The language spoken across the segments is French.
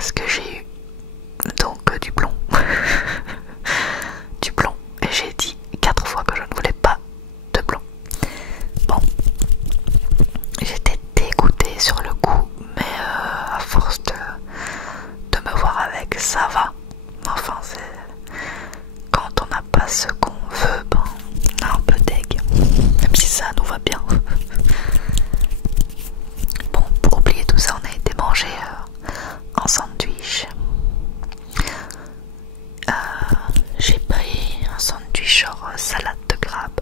parce que j'ai eu donc du plomb. Du plomb. Et j'ai dit 4 fois que je ne voulais pas de plomb. Bon, j'étais dégoûtée sur le coup, mais à force de me voir avec, ça va. Enfin, c'est quand on n'a pas ce qu'on veut, ben, on a un peu deg, même si ça nous va bien. Bon, pour oublier tout ça, on a été manger un sandwich. J'ai pris un sandwich genre salade de crabe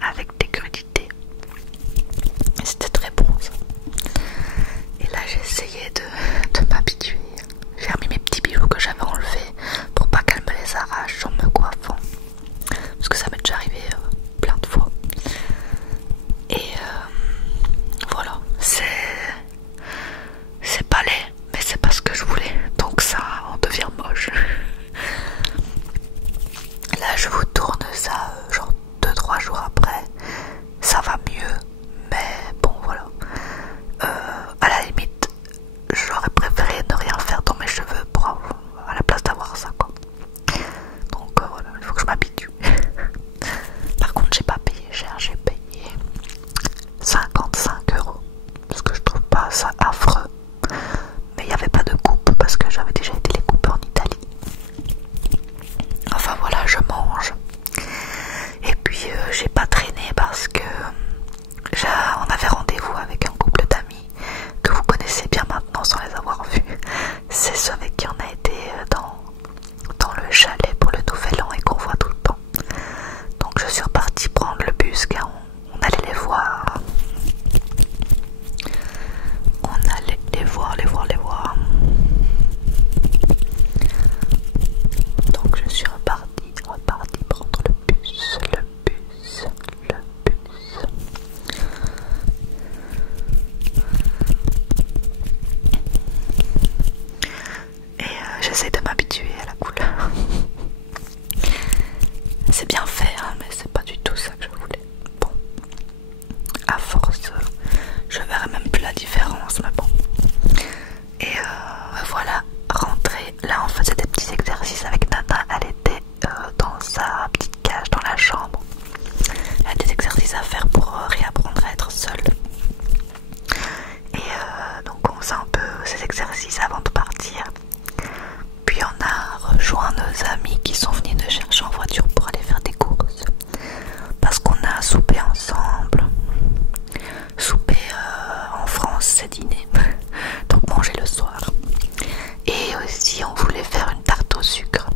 avec des crudités. C'était très bon ça. Et là j'ai essayé de m'habituer. J'ai remis mes petits bijoux que j'avais enlevés pour pas qu'elle me les arrache en me coiffant. Parce que ça m'est déjà arrivé plein de fois. Et voilà, c'est pas laid, mais c'est pas ce que je voulais. Donc ça en devient moche. Là je vous tourne ça genre 2-3 jours après. Ça va mieux, mais bon voilà. À la limite, j'aurais préféré ne rien faire dans mes cheveux à la place d'avoir ça quoi. Donc voilà, il faut que je m'habitue. Par contre j'ai pas payé cher, j'ai payé 55 €. Parce que je trouve pas ça affreux. Mais il n'y avait pas de coupe parce que j'avais déjà été les couper en Italie. Enfin voilà, je mange. Et puis j'ai pas traîné parce que on avait rendez-vous avec un couple d'amis que vous connaissez bien maintenant sans les avoir vus. C'est ceux avec qui on a été dans le chalet pour le nouvel an et qu'on voit tout le temps. Donc je suis repartie prendre le bus car on allait les voir. On allait les voir. Donc je suis repartie prendre le bus. Et j'essaie de m'habituer à la couleur. C'est bien fait, hein, mais c'est pas du tout ça que je voulais. Bon, à force, je verrai même plus la différence, mais bon. Et voilà, rentrée. Là, on faisait des petits exercices avec Nana. Elle était dans sa petite cage dans la chambre. Elle a des exercices à faire pour réapprendre à être seule. Et donc, on faisait un peu ces exercices avant de partir. Puis on a rejoint nos amis qui sont venus nous chercher en voiture pour aller faire des courses. Parce qu'on a soupé ensemble. Souper en France, c'est dîner. Donc manger le soir. Et aussi on voulait faire une tarte au sucre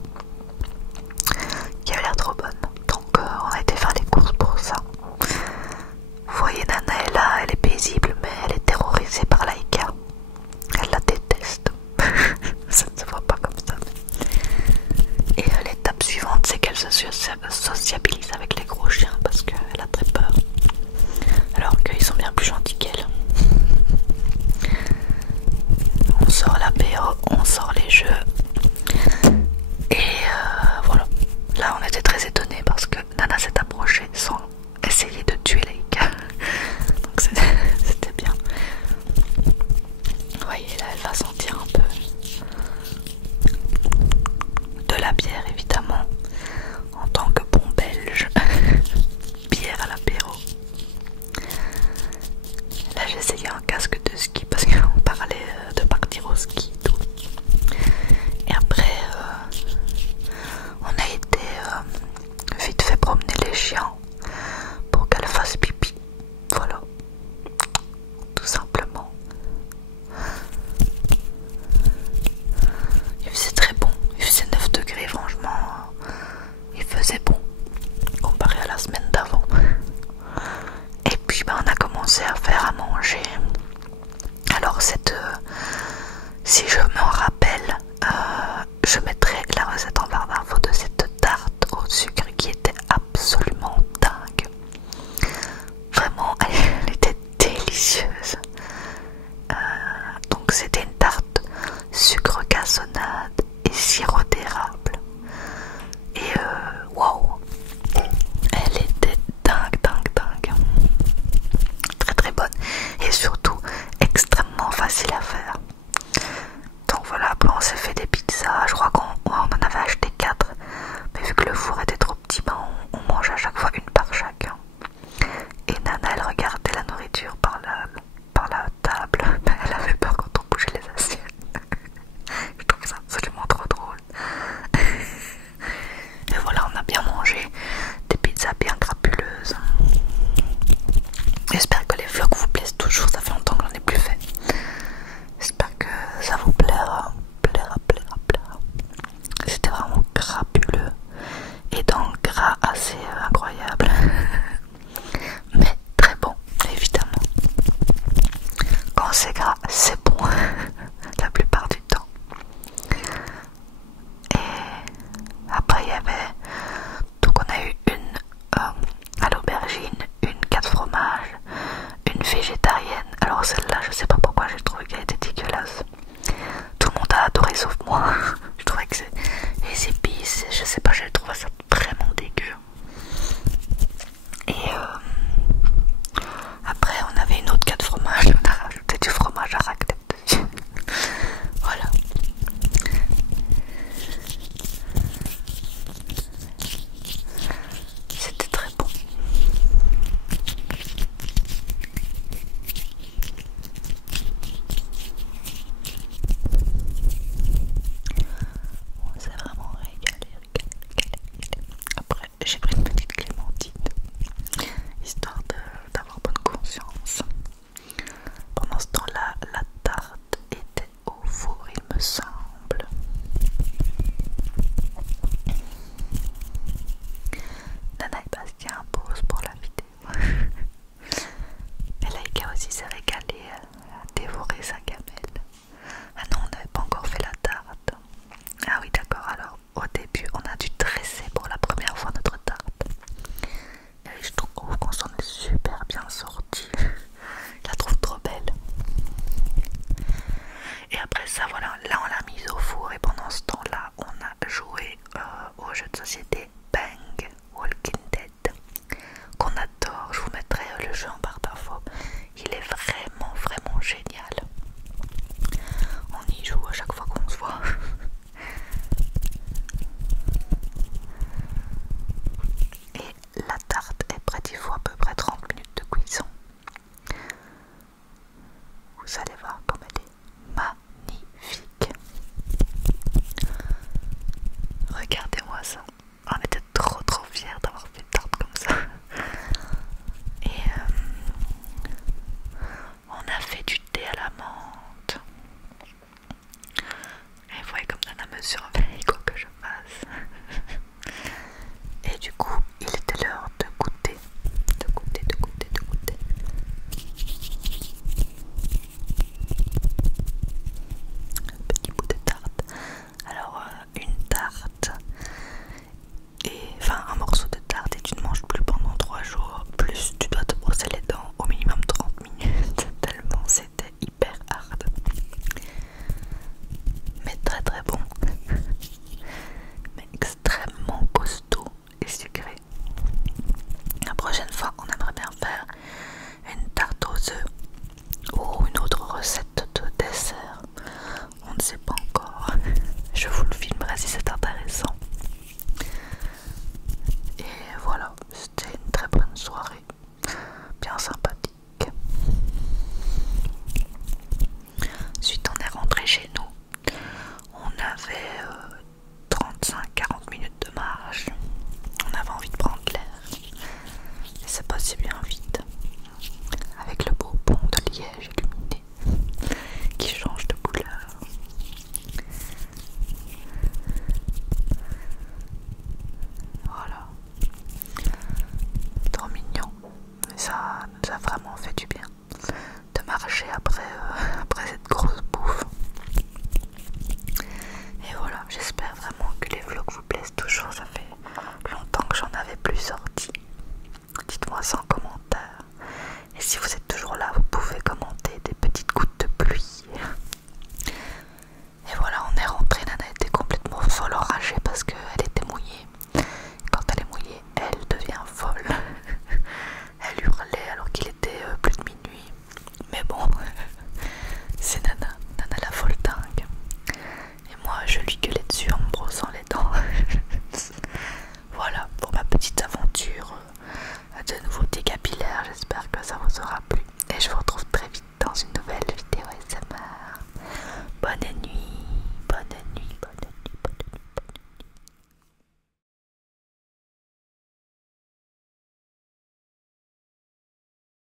qui avait l'air trop bonne. Donc on a été faire les courses pour ça. Vous voyez, Nana est là, elle est paisible, mais elle est terrorisée par Laïka. Elle la déteste. Ça ne se voit pas comme ça. Et l'étape suivante, c'est qu'elle se sociabilise avec les gros chiens parce qu'elle a très peur. Alors qu'ils sont bien plus gentils qu'elle. On sort l'apéro, on sort les jeux. Et voilà. Là, on était très étonnés parce que Nana s'est approchée sans essayer de tuer Laïka. Donc c'était bien. Vous voyez, là, elle va sentir un peu de la bière, évidemment. En tant que bon belge. Bière à l'apéro. Là, j'ai essayé un casque de ski parce qu'on parlait de partir au ski et tout. Et après, on a été vite fait promener les chiens pour qu'elle fasse pipi. Voilà. Tout simplement. Il faisait très bon. Il faisait 9 degrés, franchement. Il faisait bon comparé à la semaine d'avant. Et puis on a commencé à faire à manger. Alors si je m'en rappelle, je mettrai la recette en barre d'infos de cette tarte au sucre qui était absolument dingue. Vraiment, elle était délicieuse. Donc c'était une tarte sucre cassonade et sirop d'érable. Et waouh, elle était dingue. Très très bonne et surtout extrêmement facile à faire. Donc voilà, ça, voilà. Là